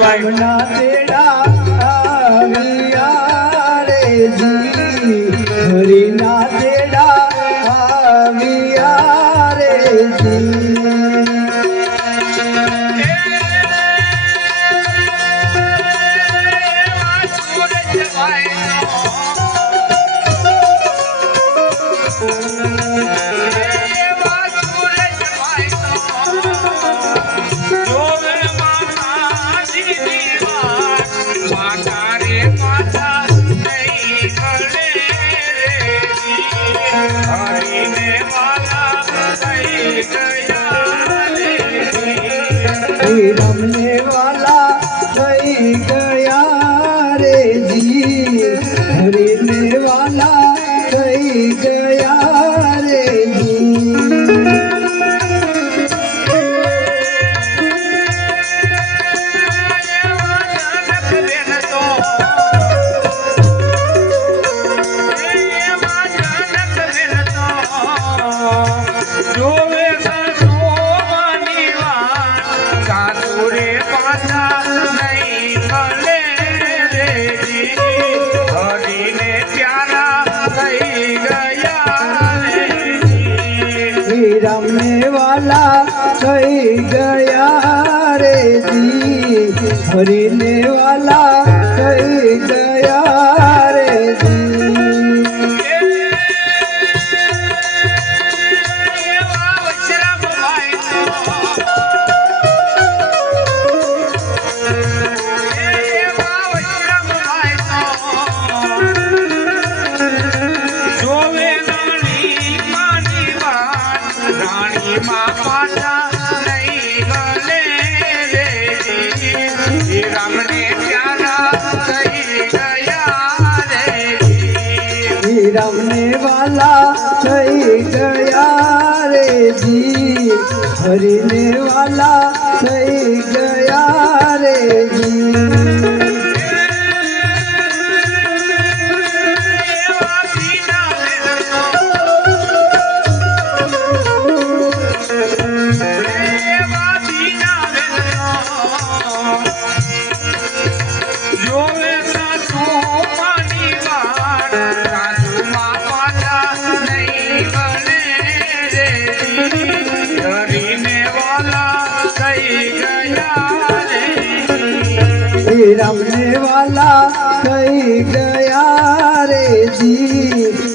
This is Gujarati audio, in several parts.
रामना तेरा आविया रे जी, हरिना तेरा आविया रे जी। रमने वाला कहीं गया रे जी, हरने वाला कहीं गया रे जी। रमने वाला कहीं गया रे जी, हरने वाला कहीं गया रे जी। रमने वाला कहीं गया रे जी, हरने वाला कहीं गया रे जी। रमने वाला कहीं गया रे जी,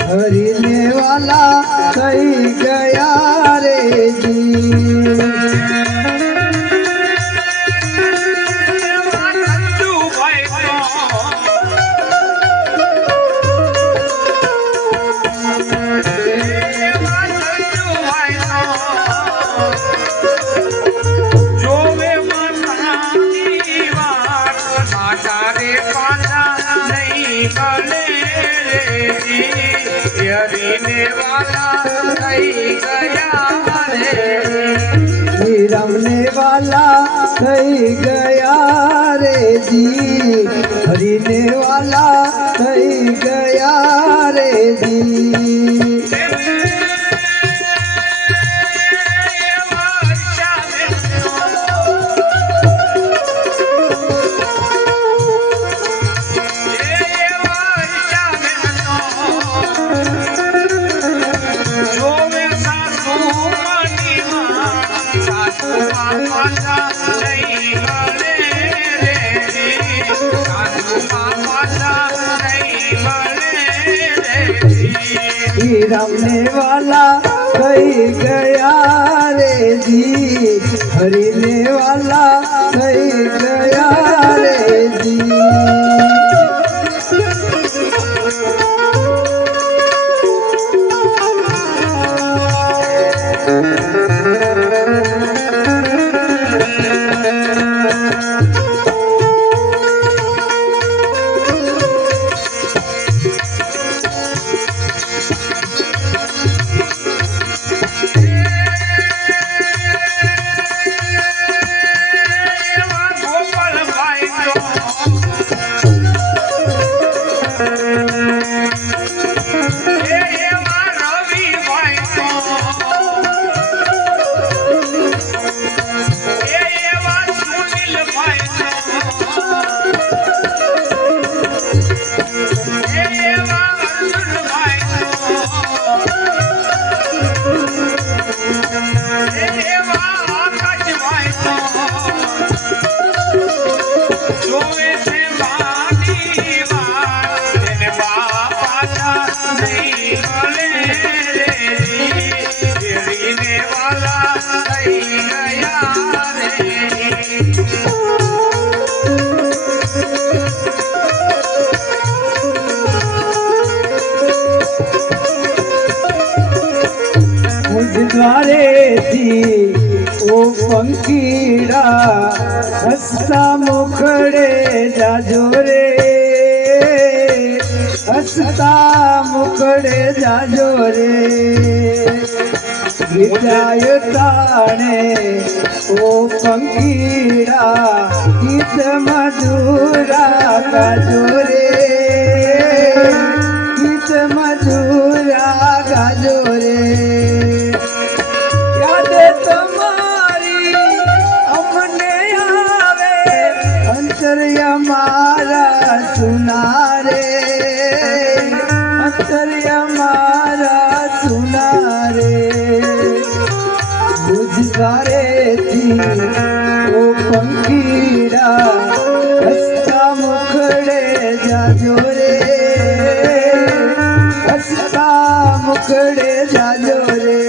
हरने वाला कहीं गया रे जी। रमने वाला कहीं गया रे जी, हरने वाला कहीं गया रे जी। रमने वाला कहीं गया रे जी, हरने वाला कहीं गया रे जी। પંખીડા હસતા મુખડે જાજો રે, હસતા મુખડે જાજો રે, વિદાય તાણે ઓ પંખીડા ગીત મધુરા ગાજો રે, ગીત મધુરા ગાજો રે, યાદ તમારી અમને આવે અંતર્યા મારા સુનારે, અંતર્યા મારા સુનારે, બુજવારેથી ઓ પંખીડા હસતા મુખડે જાજો રે, હસતા મુખડે જાજો રે.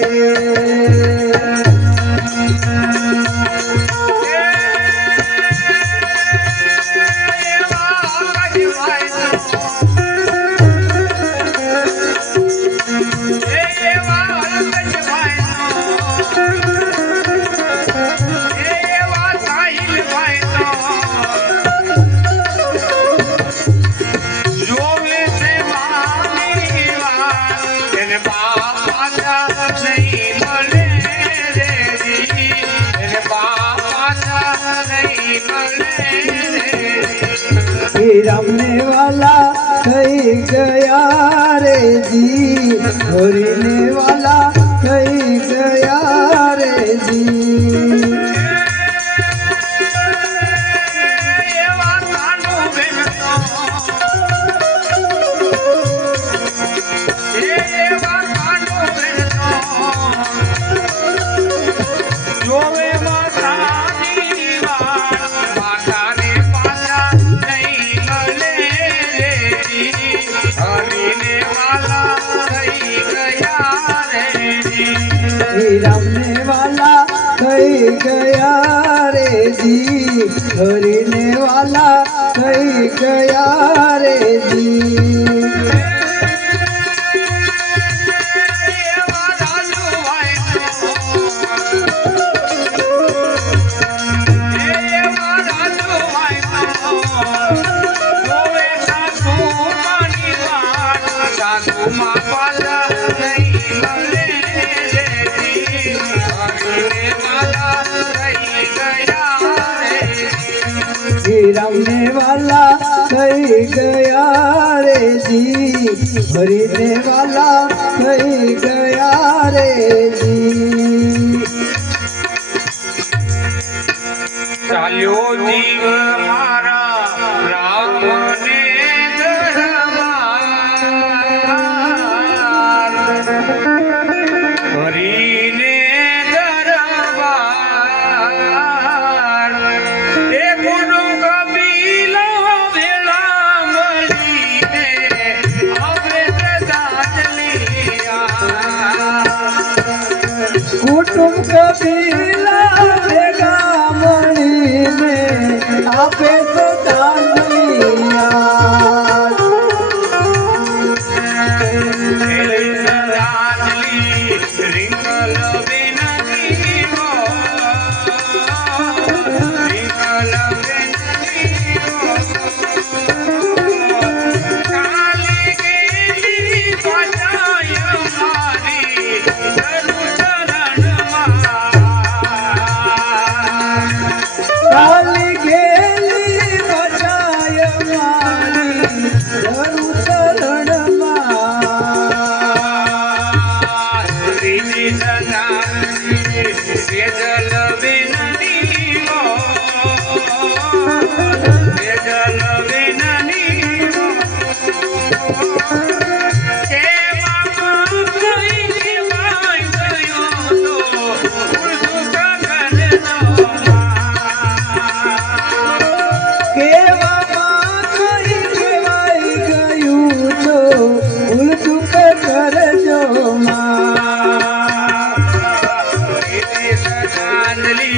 રમને વાલા થઈ ગયા રે જી, ભરીને વાલા થઈ ગયા રે જી. રમને વાલા થઈ ગયા રે જી, ભરીને વાલા થઈ ગયા રે જી. રમને વાલા થઈ ગયા રે જી, ભરીને વાલા થઈ ગયા રે જી. ચાલ્યો જીવ મારા રામને દરબાર, ભરીને દરબાર, એ ગુરુ કબીલા વેળા મળીને હવે કુટુંબ કબીલા ભેગા મળીને આપે ચાંદલી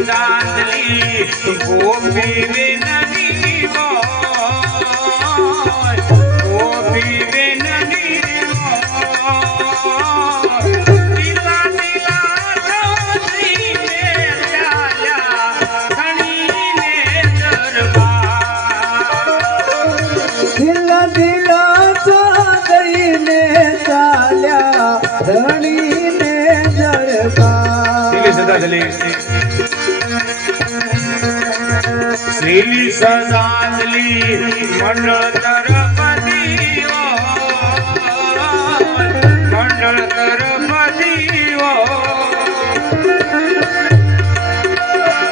શ્રીલી ગોપી વિનની ગોપી વિનની દિલા દિલા ધણીને ચાલ્યા ધણીને દરબાર દિલા દિલા ચાદઈને ચાલ્યા ધણીને દરબાર શ્રીલી સદાદલી મંડળ તરફદીઓ મંડળ તરફદીઓ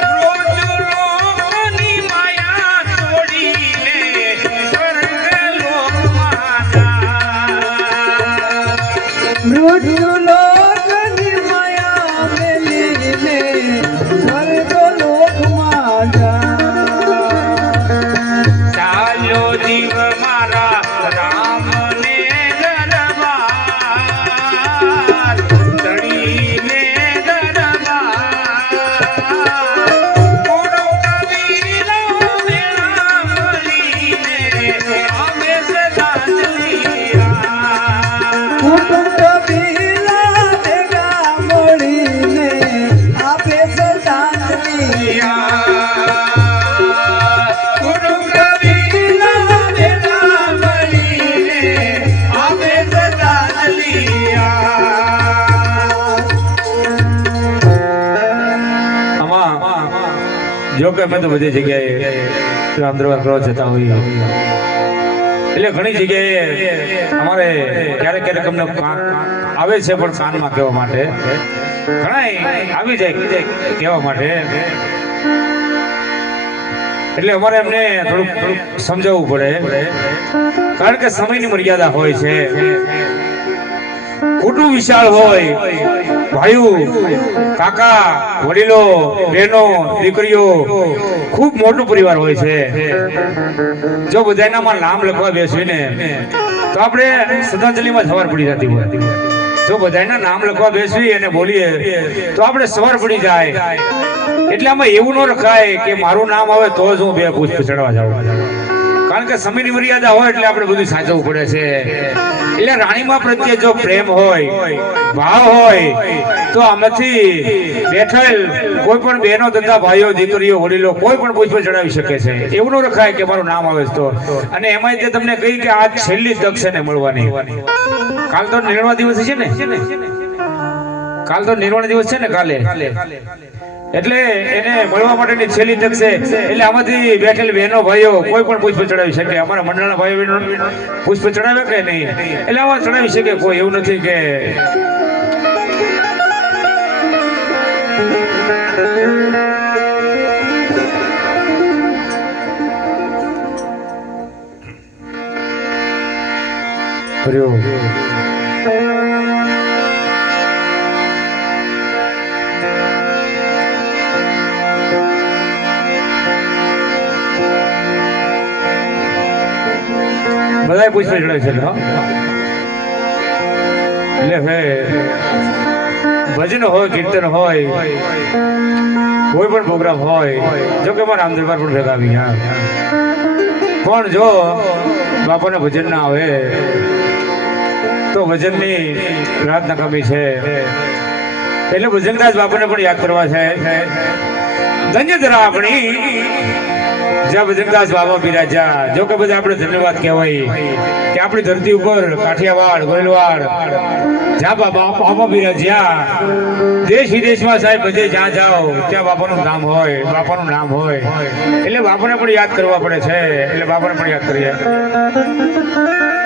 રોજ લોકની માયા છોડીને સ્વર્ગ લોકમાં મૃત્યુ લોકની માયા મેલીને સ્વર્ગ લોકમાં જા ચાલ્યો જીવ મારા રામને દરબાર ધણીને દરબાર ગુરુ કબીર મેળા મળીને અમે સદા ચલિયા કુટુંબ કબીલા ભેગા મળીને આપે શ્રદ્ધાંજલિ ગુરુ કબીર મેળા મળીને અમે સદા ચલિયા જો કે અમે તો બધી જગ્યાએ રામ દરબાર કરવા જતા હોઈએ એટલે ઘણી જગ્યાએ અમારે ક્યારેક ક્યારેક અમને આવે છે પણ કાનમાં કહેવા માટે ઘણા આવી જાય કહેવા માટે એટલે અમારે એમને થોડુંક સમજાવવું પડે કારણ કે સમયની મર્યાદા હોય છે કુટુંબ વિશાળ હોય ભાઈઓ કાકા વડીલો બહેનો દીકરીઓ ખૂબ મોટું પરિવાર હોય છે જો બધાનામાં નામ લખવા બેસવીને તો આપણે શ્રદ્ધાંજલિમાં સવાર પડી જતી હોય જો બધાના નામ લખવા બેસવી અને બોલીએ તો આપણે સવાર પડી જાય એટલે આમાં એવું ન રખાય કે મારું નામ આવે તો જ હું બે પુષ્પ ચડવા જાઉં કારણ કે સમયની મર્યાદા હોય એટલે આપણે બધું સાચવવું પડે છે એટલે રાણીમાં પ્રત્યે જો પ્રેમ હોય ભાવ હોય તો આમાંથી બેઠેલ કોઈ પણ બહેનો તથા ભાઈઓ દીકરીઓ વડીલો કોઈ પણ પુષ્પ ચડાવી શકે છે એવું ન રખાય કે મારું નામ આવે તો અને એમાં તે તમને કહી કે આ છેલ્લી તક છે ને મળવાની કાલ તો નિર્વાણ દિવસ છે ને કાલ તો નિર્વાણ દિવસ છે ને કાલે એટલે એને મળવા માટેની છેલ્લી તક છે એટલે આમાંથી બેઠેલ બહેનો ભાઈઓ કોઈ પણ પુષ્પ ચડાવી શકે અમારા મંડળના ભાઈઓ બહેનો પુષ્પ ચડાવે કે નહીં એટલે આમાં ચડાવી શકે કોઈ એવું નથી કે બધા પુષ્પ ચડાવે છે એટલે ભજન હોય કીર્તન હોય કોઈ પણ પ્રોગ્રામ હોય જો કે મારા રામદરબાર પણ ભેગા આવી પણ જો બાપાના ભજન ના આવે તો ભજનની રાત નકામી છે એટલે ભજનદાસ બાપાને પણ યાદ કરવા છે ધન્ય ધરા આપણી જ્યાં ભજનદાસ બાબા બિરાજા જો કે બધા આપણે ધન્યવાદ કહેવાય કે આપણી ધરતી ઉપર કાઠિયાવાડ ગોયલવાડ જ્યાં બાબા બિરાજ્યા દેશ વિદેશમાં સાહેબ બધે જ્યાં જાઓ ત્યાં બાપાનું નામ હોય બાપાનું નામ હોય એટલે બાપાને પણ યાદ કરવા પડે છે એટલે બાપાને પણ યાદ કરીએ